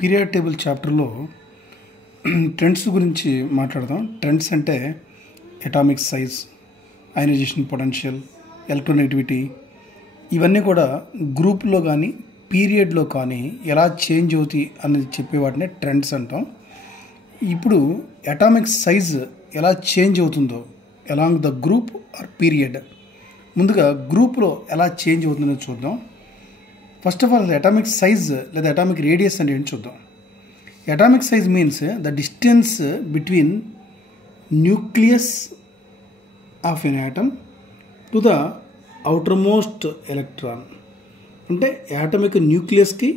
Period table చాప్టర్లో trends గురించి మాట్లాడదాం. ట్రెండ్స్ అంటే atomic size, ionisation potential, electronegativity, ఇవన్నీ కూడా గ్రూప్లో కానీ పీరియడ్లో కానీ ఎలా చేంజ్ అవుతాయి అనేది చెప్పే వాటినే ట్రెండ్స్ అంటాం. ఇప్పుడు అటామిక్ సైజ్ ఎలా చేంజ్ అవుతుందో along the group are period, ముందుగా గ్రూప్లో ఎలా చేంజ్ అవుతుందో చూద్దాం. First of all atomic size లేదా అటామిక్ రేడియస్ అంటే ఏంటి చూద్దాం. Atomic size means the distance between nucleus of N atom to the outer most electron. అంటే యాటమిక్ న్యూక్లియస్కి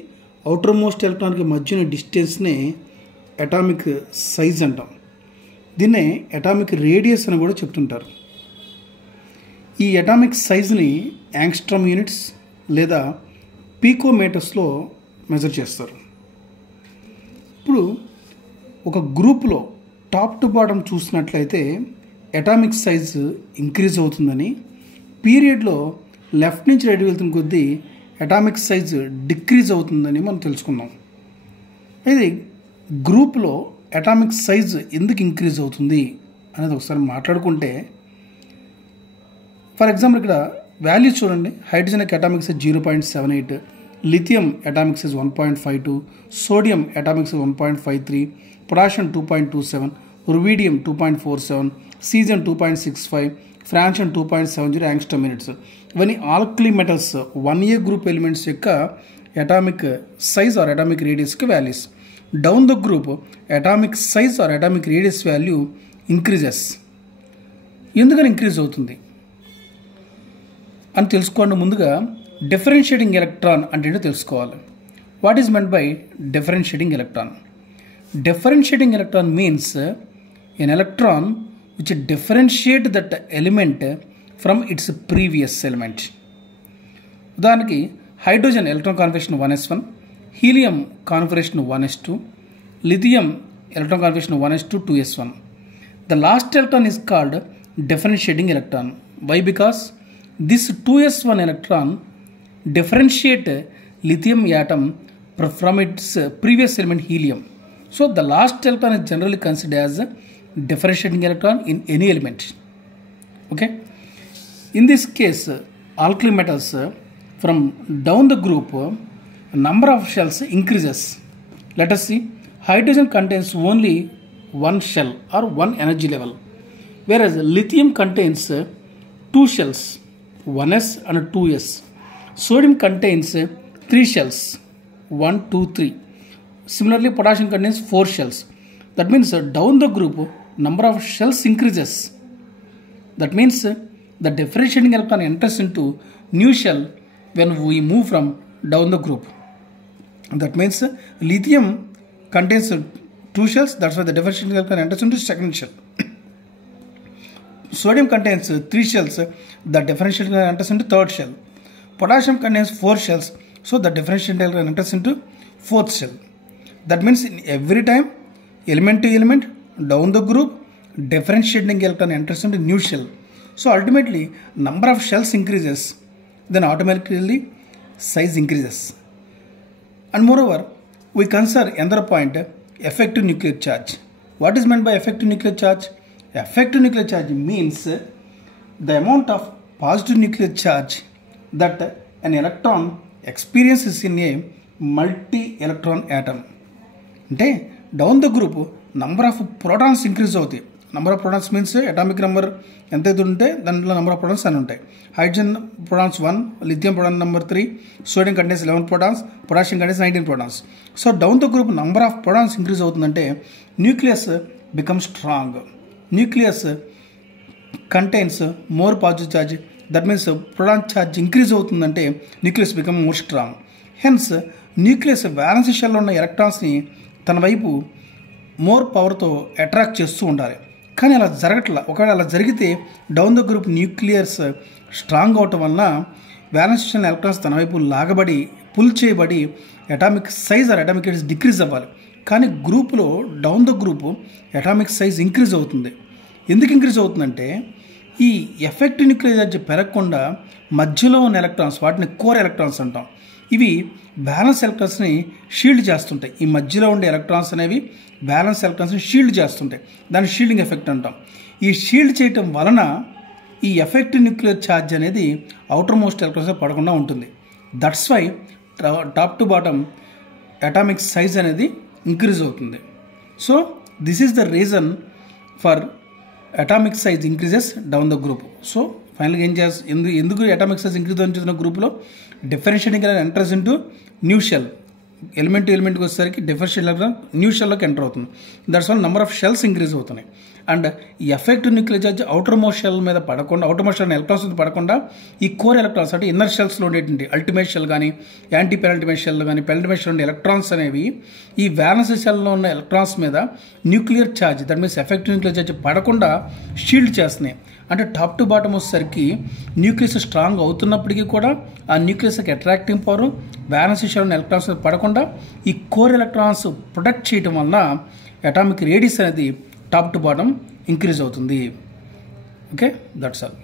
అవుటర్ మోస్ట్ ఎలక్ట్రాన్కి మధ్యన డిస్టెన్స్ని అటామిక్ సైజ్ అంటాం. దీన్నే అటామిక్ రేడియస్ అని కూడా చెప్తుంటారు. ఈ అటామిక్ సైజ్ని యాంగ్స్ట్రామ్ యూనిట్స్ లేదా పీకోమీటర్స్లో మెజర్ చేస్తారు. ఇప్పుడు ఒక గ్రూప్లో టాప్ టు బాటమ్ చూసినట్లయితే అటామిక్ సైజ్ ఇంక్రీజ్ అవుతుందని, పీరియడ్లో లెఫ్ట్ నుంచి రైట్ వెళ్తున్న కొద్దీ అటామిక్ సైజ్ డిక్రీజ్ అవుతుందని మనం తెలుసుకున్నాం. ఇది గ్రూప్లో అటామిక్ సైజ్ ఎందుకు ఇంక్రీజ్ అవుతుంది అనేది ఒకసారి మాట్లాడుకుంటే, ఫర్ ఎగ్జాంపుల్ ఇక్కడ వాల్యూ చూడండి. Hydrogen atomic size 0.78, lithium atomic size 1.52, sodium atomic size 1.53, potassium 2.27, rubidium 2.47, caesium 2.65, francium 2.70 angstrom units. ఇవన్నీ alkali metals 1A group elements యొక్క అటామిక్ సైజ్ ఆర్ అటామిక్ రేడియస్కి values. Down the group atomic size or atomic radius value increases. ఎందుకని increase అవుతుంది అని తెలుసుకోండి. ముందుగా differentiating electron అంటే ఏంటో తెలుసుకోవాలి. What is meant by differentiating electron? Differentiating electron means an electron which differentiate that element from its previous element. ఉదాహరణకి hydrogen electron configuration 1s1, helium configuration 1s2, lithium electron configuration 1s2, 2s1. The last electron is called differentiating electron. Why? Because this 2s1 electron differentiate lithium atom from its previous element helium. So the last electron is generally considered as a differentiating electron in any element. Okay. In this case, alkali metals from down the group, number of shells increases. Let us see. Hydrogen contains only one shell or one energy level, whereas lithium contains two shells, 1s and 2s. Sodium contains 3 shells, 1, 2, 3. Similarly, potassium contains 4 shells. That means down the group number of shells increases. That means the differentiating electron enters into new shell when we move from down the group. That means lithium contains 2 shells, that's why the differentiating electron enters into second shell. Sodium contains 3 shells, the differentiating electron enters into third shell. Potassium contains 4 shells, so the differentiating electron enters into fourth shell. That means in every time, element to element, down the group, differentiating electron enters into new shell. So ultimately, number of shells increases, then automatically size increases. And moreover, we consider another point, effective nuclear charge. What is meant by effective nuclear charge? Effective nuclear charge means the amount of positive nuclear charge that an electron experiences in a multi-electron atom. అంటే down the group number of protons increase అవుతాయి. Number of protons means atomic number ఎంతైతే ఉంటే దాంట్లో number of protons అని ఉంటాయి. Hydrogen protons 1, lithium proton number 3, sodium contains 11 protons, potassium contains 19 protons. So down the group number of protons increase అవుతుందంటే nucleus become strong. Nucleus contains more positive charge. That means proton charge increase అవుతుందంటే nucleus become more strong. Hence nucleus violence షెల్లో ఉన్న ఎలక్ట్రాన్స్ని తన వైపు more పవర్తో attract చేస్తూ ఉండాలి. కానీ అలా జరగట్లా. ఒకవేళ అలా జరిగితే down the group nucleus strong అవటం వలన వ్యాలెన్స్ షెల్ ఎలక్ట్రాన్స్ తన వైపు లాగబడి పుల్ చేయబడి atomic size or atomic radius decrease అవ్వాలి. కానీ గ్రూప్లో down the group atomic size increase అవుతుంది. ఎందుకు ఇంక్రీజ్ అవుతుందంటే ఈ ఎఫెక్టివ్ న్యూక్లియర్ ఛార్జ్ పెరగకుండా మధ్యలో ఉన్న ఎలక్ట్రాన్స్, వాటిని కోర్ ఎలక్ట్రాన్స్ అంటాం. ఇవి బ్యాలెన్స్ ఎలక్ట్రాన్స్ని షీల్డ్ చేస్తుంటాయి. ఈ మధ్యలో ఉండే ఎలక్ట్రాన్స్ అనేవి బ్యాలెన్స్ ఎలక్ట్రాన్స్ని షీల్డ్ చేస్తుంటాయి. దాన్ని షీల్డింగ్ ఎఫెక్ట్ అంటాం. ఈ షీల్డ్ చేయటం వలన ఈ ఎఫెక్టివ్ న్యూక్లియర్ ఛార్జ్ అనేది అవుటర్ మోస్ట్ ఎలక్ట్రాన్స్ పడకుండా ఉంటుంది. That's why top to bottom atomic size అనేది ఇంక్రీజ్ అవుతుంది. So this is the reason for atomic size increases down the group. So ఫైనల్గా ఏం చేస్తుంది, ఎందుకు అటామిక్ సైజ్ ఇంక్రీజ్ అవుతున్న గ్రూప్లో differentiating electron enters into new shell. Element వచ్చేసరికి differentiating electron new షెల్లోకి ఎంటర్ అవుతుంది. దట్స్ వల్ల నెంబర్ ఆఫ్ షెల్స్ ఇంక్రీజ్ అవుతున్నాయి. అండ్ ఈ effective nuclear charge outer most shell మీద పడకుండా, అవుటర్ మోస్ట్ షెల్ ఎలక్ట్రాన్స్ మీద పడకుండా ఈ కోర్ ఎలక్ట్రాన్స్ అంటే ఇన్నర్ షెల్స్లో ఉండేటువంటి అల్టిమేట్ షెల్ కానీ, యాంటీ పెనల్టిమేట్ షెల్ కానీ, పెనల్టిమేట్ షెల్ ఉండే ఎలక్ట్రాన్స్ అనేవి ఈ వ్యాలెన్స్ షెల్లో ఉన్న ఎలక్ట్రాన్స్ మీద nuclear charge, that means effective nuclear charge పడకుండా షీల్డ్ చేస్తున్నాయి. అంటే టాప్ టు బాటమ్ వచ్చేసరికి న్యూక్లియస్ స్ట్రాంగ్ అవుతున్నప్పటికీ కూడా ఆ న్యూక్లియస్కి అట్రాక్టింగ్ పవర్ వ్యాలెన్స్ షెల్ ఉన్న ఎలక్ట్రాన్స్ మీద పడకుండా ఈ కోర్ ఎలక్ట్రాన్స్ ప్రొటెక్ట్ చేయడం వలన అటామిక్ రేడియస్ అనేది టాప్ టు బాటమ్ ఇంక్రీజ్ అవుతుంది. Okay, that's all.